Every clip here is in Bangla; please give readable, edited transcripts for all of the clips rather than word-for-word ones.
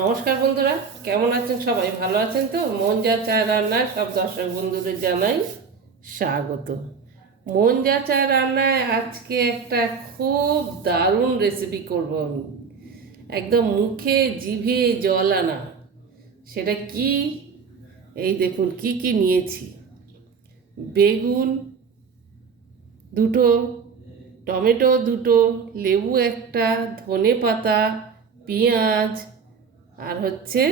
নমস্কার বন্ধুরা, কেমন আছেন? সবাই ভালো আছেন তো? মন যা চায় রান্নায় সব দর্শক বন্ধুদের জানাই স্বাগত। মন যা চায় রান্নায় আজকে একটা খুব দারুণ রেসিপি করব আমি, একদম মুখে জিভে জল আনা। সেটা কি? এই দেখুন কি কি নিয়েছি। বেগুন দুটো, টমেটো দুটো, লেবু একটা, ধনে পাতা, পেঁয়াজ, আর হচ্ছে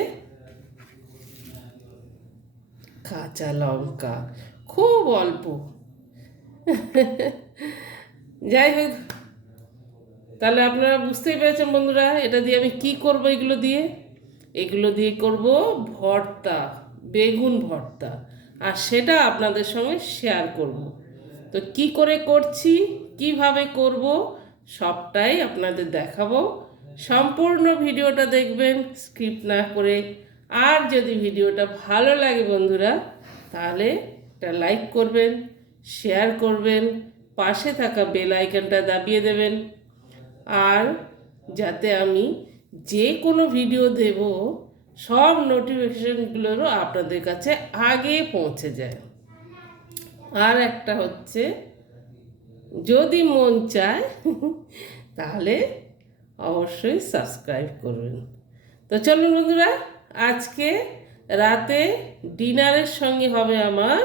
কাঁচা লঙ্কা, খুব অল্প। যাই হোক, তাহলে আপনারা বুঝতেই পেরেছেন বন্ধুরা, এটা দিয়ে আমি কি করব। এগুলো দিয়ে করব ভর্তা, বেগুন ভর্তা। আর সেটা আপনাদের সঙ্গে শেয়ার করব। তো কি করে করছি, কিভাবে করব, সবটাই আপনাদের দেখাবো। সম্পূর্ণ ভিডিওটা দেখবেন স্কিপ না করে। আর যদি ভিডিওটা ভালো লাগে বন্ধুরা, তাহলে একটা লাইক করবেন, শেয়ার করবেন, পাশে থাকা বেল আইকনটা দাবিয়ে দেবেন। আর যাতে আমি যে কোনো ভিডিও দেব সব নোটিফিকেশনগুলোরও আপনাদের কাছে আগে পৌঁছে যায়। আর একটা হচ্ছে, যদি মন চায় তাহলে অবশ্যই সাবস্ক্রাইব করবেন। তো চলুন বন্ধুরা, আজকে রাতে ডিনারের সঙ্গে হবে আমার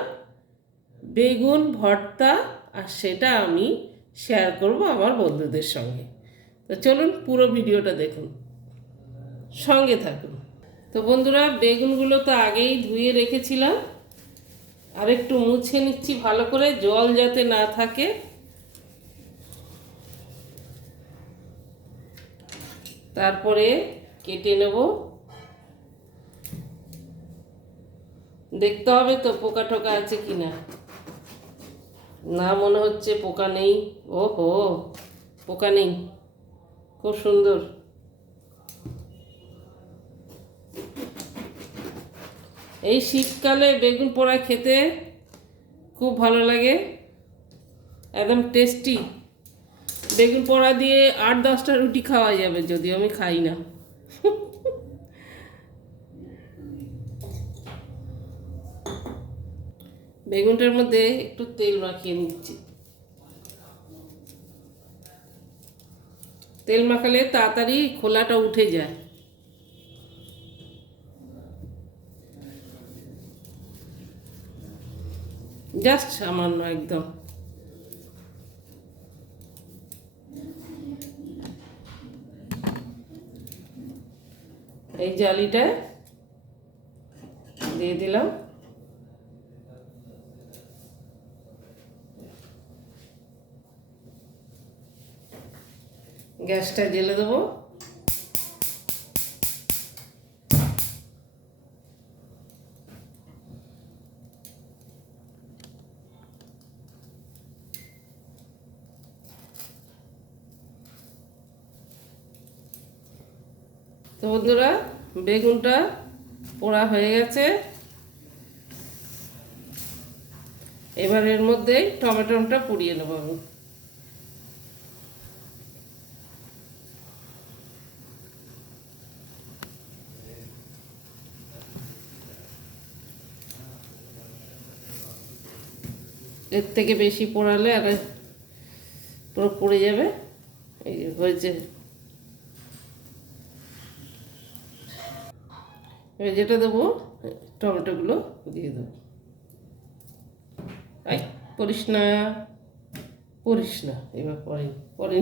বেগুন ভর্তা। আর সেটা আমি শেয়ার করব আমার বন্ধুদের সঙ্গে। তো চলুন পুরো ভিডিওটা দেখুন, সঙ্গে থাকুন। তো বন্ধুরা, বেগুনগুলো তো আগেই ধুয়ে রেখেছিলাম, আর একটু মুছে নিচ্ছি ভালো করে, জল যাতে না থাকে। তারপরে কেটে নেব। দেখতে হবে তো পোকা টোকা আছে কিনা। না, মনে হচ্ছে পোকা নেই। ওহো, পোকা নেই, খুব সুন্দর। এই শীতকালে বেগুন পোড়া খেতে খুব ভালো লাগে, একদম টেস্টি। বেগুন পোড়া দিয়ে 8-10টা রুটি খাওয়া যাবে, যদিও আমি খাই না। বেগুনটার মধ্যে একটু তেল মাখিয়ে নিচ্ছি। তেল মাখালে তাড়াতাড়ি খোলাটা উঠে যায়। জাস্ট সামান্য একদম। এই জালিটা দিয়ে দিলাম। গ্যাসটা জ্বেলে দেবো। তো বন্ধুরা, বেগুনটা পোড়া হয়ে গেছে। এবার এর মধ্যে টমেটোটা পুড়িয়ে নেব আমি। এর থেকে বেশি পোড়ালে আর পুরো পুড়ে যাবে। এই যে হয়েছে। এবার যেটা দেবো, টমেটোগুলো দিয়ে দেবো। আই, পড়িস না, পড়িস না, এবার পরে পরে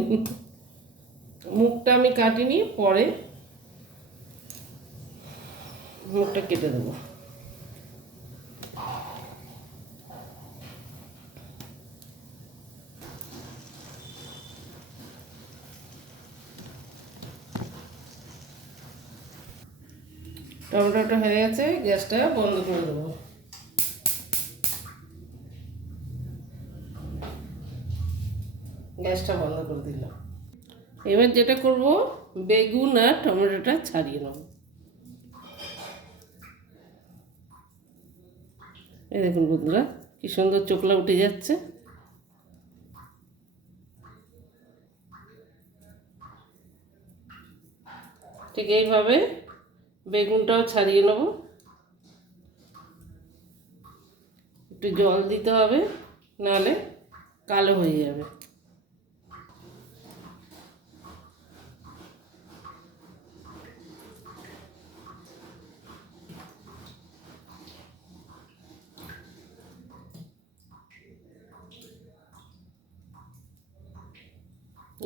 মুখটা আমি কাটিনি, পরে মুখটা কেটে দেবো। টমেটোটা হয়ে গেছে, গ্যাসটা বন্ধ করে দেবো। গ্যাসটা বন্ধ করে দিলাম। এবার যেটা করব, বেগুন আর টমেটোটা ছাড়িয়ে নেব। এই দেখুন বন্ধুরা, কি সুন্দর চোখলা উঠে যাচ্ছে। ঠিক এইভাবে বেগুনটাও ছাড়িয়ে নেব। একটু জল দিতে হবে, নাহলে কালো হয়ে যাবে।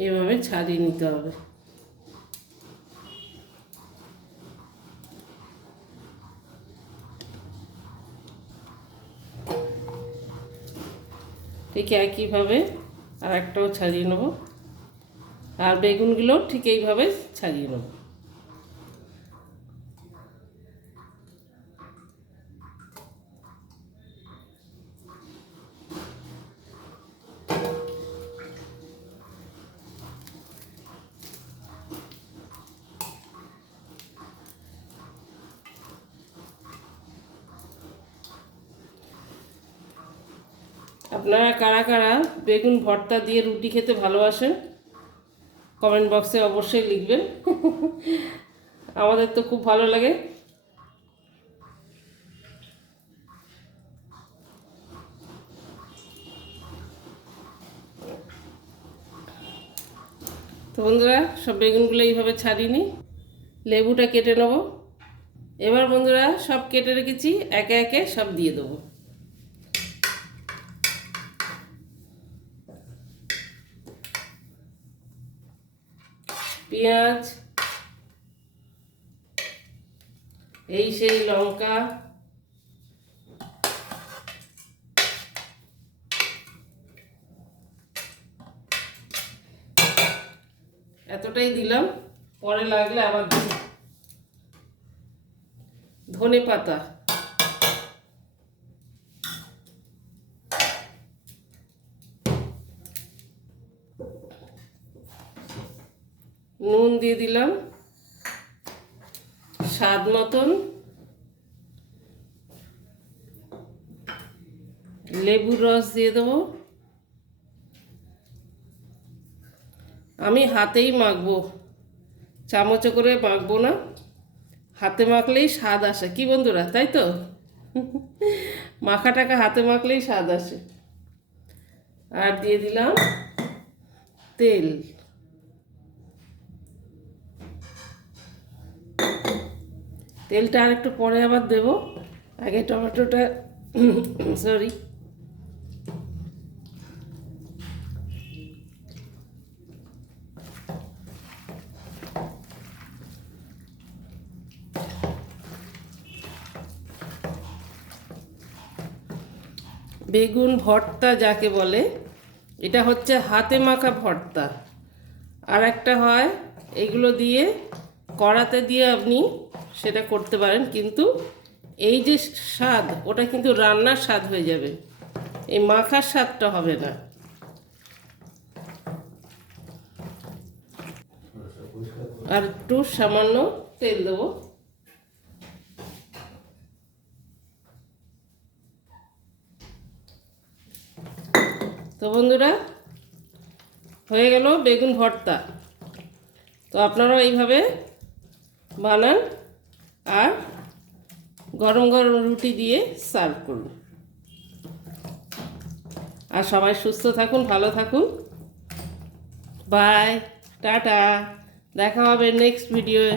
এভাবে ছাড়িয়ে নিতে হবে। ঠিক একইভাবে আর একটাও ছাড়িয়ে নেব, আর বেগুনগুলো ঠিক এইভাবে ছাড়িয়ে নেব। আপনারা কারা কারা বেগুন ভর্তা দিয়ে রুটি খেতে ভালোবাসেন কমেন্ট বক্সে অবশ্যই লিখবেন। আমাদের তো খুব ভালো লাগে। তো বন্ধুরা, সব বেগুনগুলো এইভাবে ছাড়িয়ে নিই। লেবুটা কেটে নেব। এবার বন্ধুরা, সব কেটে রেখেছি, একে একে সব দিয়ে দেবো। পেঁয়াজ, এই সেই লঙ্কা, এতটাই দিলাম, পরে লাগলে আবার দেব। ধনে পাতা, নুন দিয়ে দিলাম স্বাদ মতন, লেবুর রস দিয়ে দেবো। আমি হাতেই মাখবো, চামচে করে মাখবো না, হাতে মাখলেই স্বাদ আসে। কি বন্ধুরা, তাই তো? মাখা টাকা হাতে মাখলেই স্বাদ আসে। আর দিয়ে দিলাম তেল। তেলটা আর একটু পরে আবার দেব, আগে টমেটোটা সরি বেগুন ভর্তা যাকে বলে, এটা হচ্ছে হাতে মাখা ভর্তা। আর একটা হয় এগুলো দিয়ে কড়াতে দিয়ে আপনি সেটা করতে পারেন, কিন্তু এই যে স্বাদ, ওটা কিন্তু রান্নার স্বাদ হয়ে যাবে, এই মাখার স্বাদটা হবে না। আর একটু সামান্য তেল দেবো। তো বন্ধুরা, হয়ে গেল বেগুন ভর্তা। তো আপনারাও এইভাবে বানান আর গরম গরম রুটি দিয়ে সার্ভ করুন। আর সবাই সুস্থ থাকুন, ভালো থাকুন। বাই, টাটা, দেখা হবে নেক্সট ভিডিওয়ে।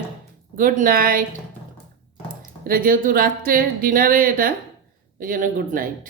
Good night. এটা যেহেতু রাত্রে ডিনারে, এটা ওই জন্য গুড নাইট।